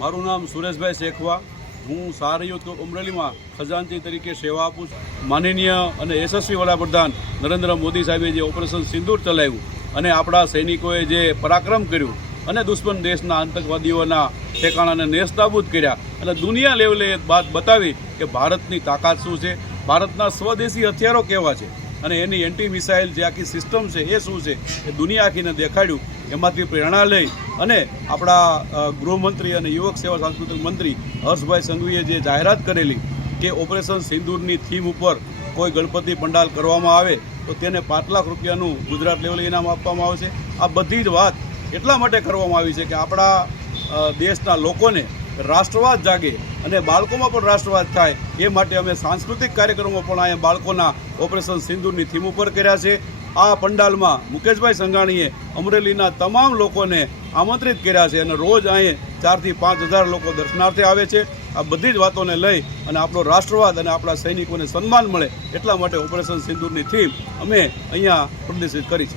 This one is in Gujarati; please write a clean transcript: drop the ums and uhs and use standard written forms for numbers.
મારું નામ સુરેશભાઈ શેખવા। હું સહારા યુથ અમરેલીમાં ખજાનચી તરીકે સેવા આપું છું। માનનીય અને યશસ્વી વડાપ્રધાન નરેન્દ્ર મોદી સાહેબે જે ઓપરેશન સિંદૂર ચલાવ્યું અને આપણા સૈનિકોએ જે પરાક્રમ કર્યું અને દુશ્મન દેશના આતંકવાદીઓના ઠેકાણાને નેસ્તનાબૂદ કર્યા અને દુનિયા લેવલે એક વાત બતાવી કે ભારતની તાકાત શું છે, ભારતના સ્વદેશી હથિયારો કેવા છે અને એની એન્ટી મિસાઇલ જે આખી સિસ્ટમ છે એ શું છે એ દુનિયા આખીને દેખાડ્યું। એમાંથી પ્રેરણા લઈ અને આપણા ગૃહમંત્રી અને યુવક સેવા સાંસ્કૃતિક મંત્રી હર્ષભાઈ સંઘવીએ જે જાહેરાત કરેલી કે ઓપરેશન સિંદૂરની થીમ ઉપર કોઈ ગણપતિ પંડાલ કરવામાં આવે તો તેને 5 લાખ રૂપિયાનું ગુજરાત લેવલે ઇનામ આપવામાં આવશે। આ બધી જ વાત એટલા માટે કરવામાં આવી છે કે આપણા દેશના લોકોને રાષ્ટ્રવાદ જાગે અને બાળકોમાં પણ રાષ્ટ્રવાદ થાય એ માટે અમે સાંસ્કૃતિક કાર્યક્રમો પણ અહીંયા બાળકોના ઓપરેશન સિંદૂરની થીમ ઉપર કર્યા છે। આ પંડાલમાં મુકેશભાઈ સંઘાણીએ અમરેલીના તમામ લોકોને આમંત્રિત કર્યા છે અને રોજ અહીં 4 થી 5 હજાર લોકો દર્શનાર્થે આવે છે। આ બધી જ વાતોને લઈ અને આપણો રાષ્ટ્રવાદ અને આપણા સૈનિકોને સન્માન મળે એટલા માટે ઓપરેશન સિંદૂરની થીમ અમે અહીંયા પ્રદર્શિત કરી છે।